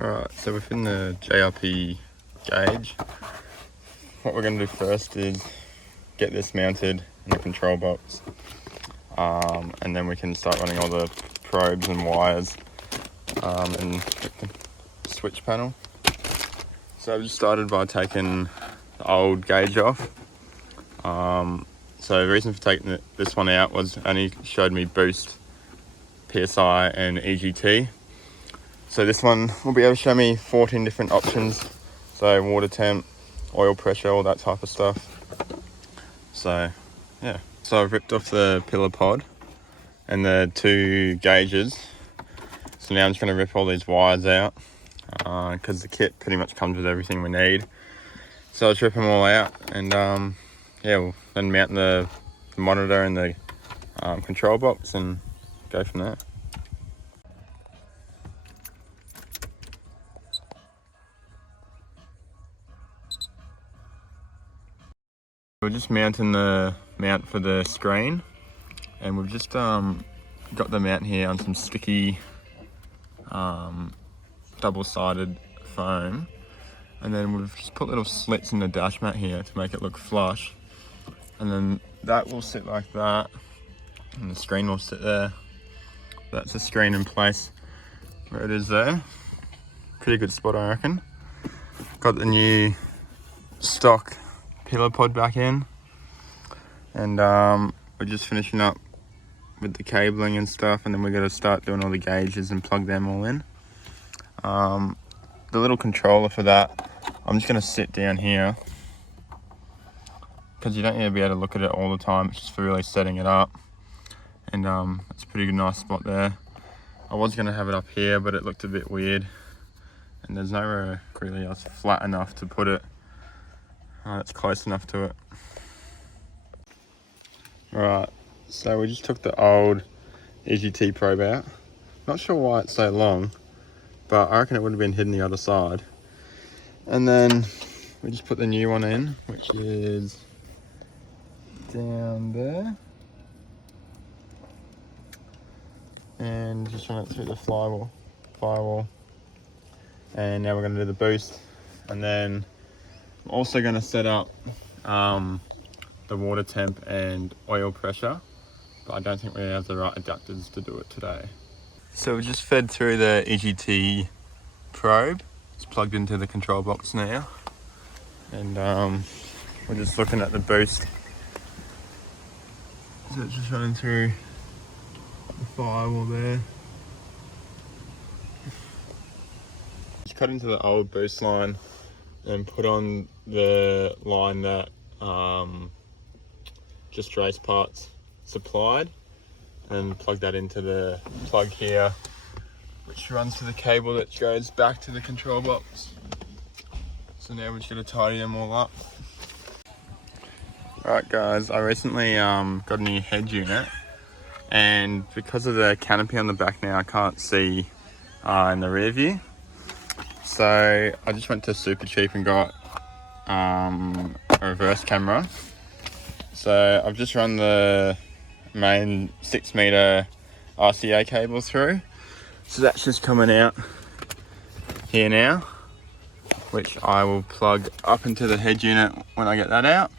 Alright, so within the JRP gauge, what we're going to do first is get this mounted in the control box, and then we can start running all the probes and wires and the switch panel. So I've just started by taking the old gauge off. So the reason for taking this one out was it only showed me boost, PSI and EGT. So this one will be able to show me 14 different options. So water temp, oil pressure, all that type of stuff. So yeah, so I've ripped off the pillar pod and the two gauges. So now I'm just going to rip all these wires out because the kit pretty much comes with everything we need. So I'll rip them all out and yeah, we'll then mount the monitor in the control box and go from there. We're just mounting the mount for the screen, and we've just got the mount here on some sticky double-sided foam, and then we've just put little slits in the dash mat here to make it look flush, and then that will sit like that and the screen will sit there. That's the screen in place where it is there. Pretty good spot, I reckon. Got the new stock pillar pod back in, and we're just finishing up with the cabling and stuff, and then we're going to start doing all the gauges and plug them all in. The little controller for that, I'm just going to sit down here because you don't need to be able to look at it all the time. It's just for really setting it up, and it's a pretty good, nice spot there. I was going to have it up here, but it looked a bit weird, and there's nowhere really else flat enough to put it. It's close enough to it. Alright, so we just took the old EGT probe out. Not sure why it's so long, but I reckon it would have been hidden the other side. And then we just put the new one in, which is down there. And just run it through the firewall. And now we're going to do the boost. And then I'm also going to set up the water temp and oil pressure, but I don't think we have the right adapters to do it today. So we just fed through the EGT probe. It's plugged into the control box now, and we're just looking at the boost. So it's just running through the firewall there. Just cut into the old boost line and put on the line that just race parts supplied, and plug that into the plug here, which runs to the cable that goes back to the control box. So now we're just going to tidy them all up. Alright guys, I recently got a new head unit, and because of the canopy on the back now I can't see in the rear view. So I just went to Super Cheap and got a reverse camera. So I've just run the main 6 meter RCA cable through. So that's just coming out here now, which I will plug up into the head unit when I get that out.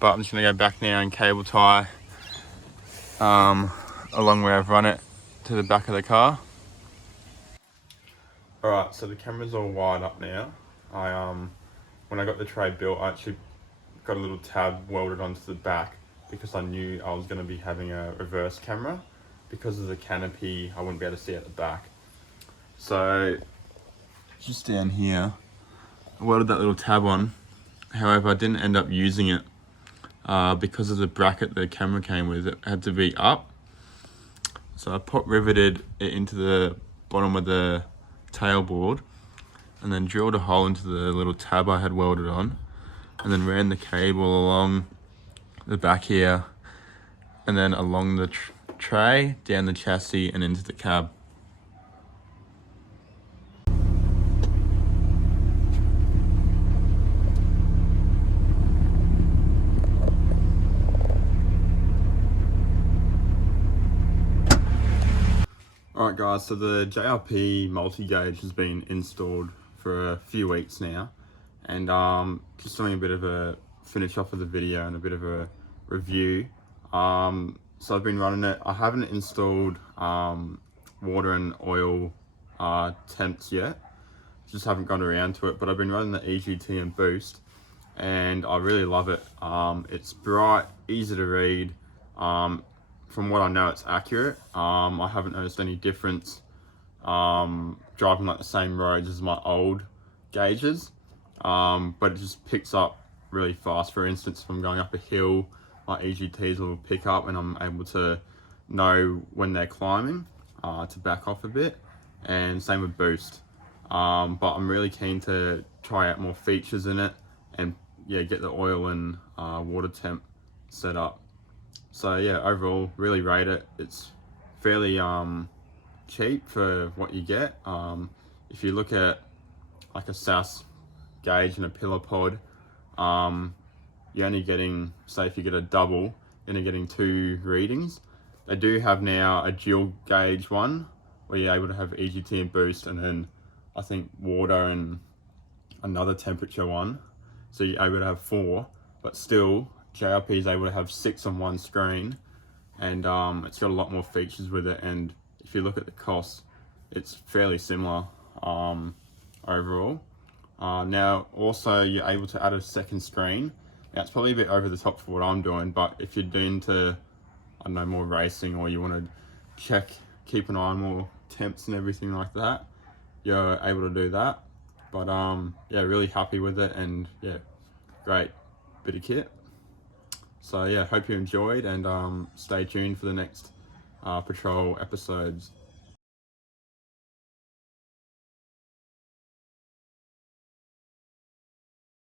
But I'm just gonna go back now and cable tie along where I've run it to the back of the car. Alright, so the camera's all wired up now. When I got the tray built, I actually got a little tab welded onto the back because I knew I was going to be having a reverse camera. Because of the canopy, I wouldn't be able to see at the back. So, just down here, I welded that little tab on. However, I didn't end up using it because of the bracket the camera came with. It had to be up. So I riveted it into the bottom of the tailboard, and then drilled a hole into the little tab I had welded on, and then ran the cable along the back here, and then along the tray, down the chassis and into the cab. Alright Alright guys, so the JRP multi-gauge has been installed for a few weeks now, and just doing a bit of a finish off of the video and a bit of a review. So I've been running it. I haven't installed water and oil temps yet, just haven't got around to it, but I've been running the EGT and boost, and I really love it. It's bright, easy to read. From what I know, it's accurate. I haven't noticed any difference driving like the same roads as my old gauges, but it just picks up really fast. For instance, if I'm going up a hill, my EGTs will pick up and I'm able to know when they're climbing to back off a bit, and same with boost. But I'm really keen to try out more features in it and yeah, get the oil and water temp set up. So yeah, overall, really rate it. It's fairly cheap for what you get. If you look at like a SAS gauge and a pillar pod, you're only getting, say if you get a double, you're only getting 2 readings. They do have now a dual gauge one where you're able to have EGT and boost, and then I think water and another temperature one. So you're able to have 4, but still JRP is able to have 6 on one screen, and it's got a lot more features with it. And if you look at the cost, it's fairly similar overall. Now also you're able to add a second screen. Now it's probably a bit over the top for what I'm doing, but if you're into, I don't know, more racing, or you want to keep an eye on more temps and everything like that, you're able to do that. But yeah, really happy with it, and yeah, great bit of kit. So yeah, hope you enjoyed, and stay tuned for the next Patrol episodes.